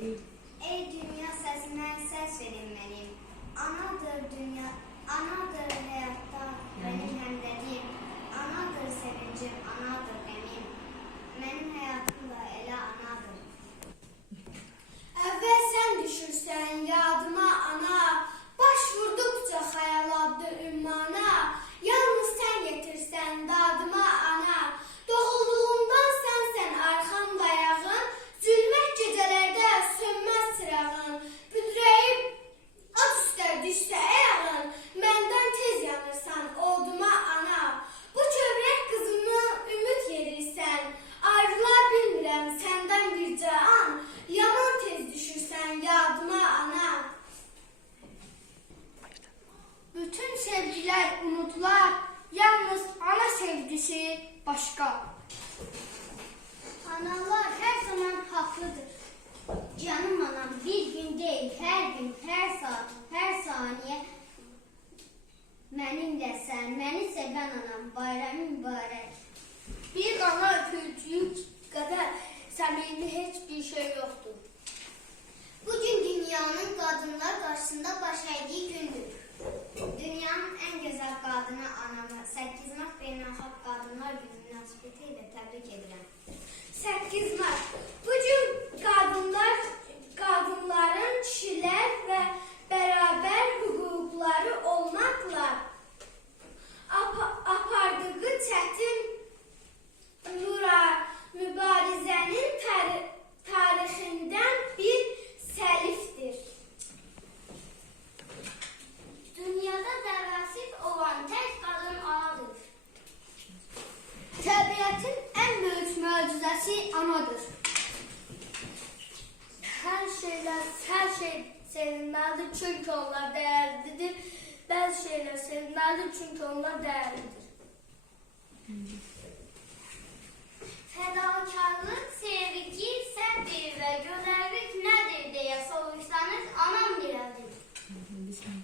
Ey dünya sesinden ses verilmeliyim. Anadır dünya. Sevgiler unutular. Yalnız ana sevgisi başka. Analar her zaman haklıdır. Canım anam bir gün değil her gün, her saat, her saniye Benimle sen, beni seven anam bayramın mübarek. Möcüzəsi anadır. Hər şeylər, hər şey sevilməlidir çünki onlar dəyərlidir. Bəzi şeylər sevilməlidir çünki onlar dəyərlidir. Fəda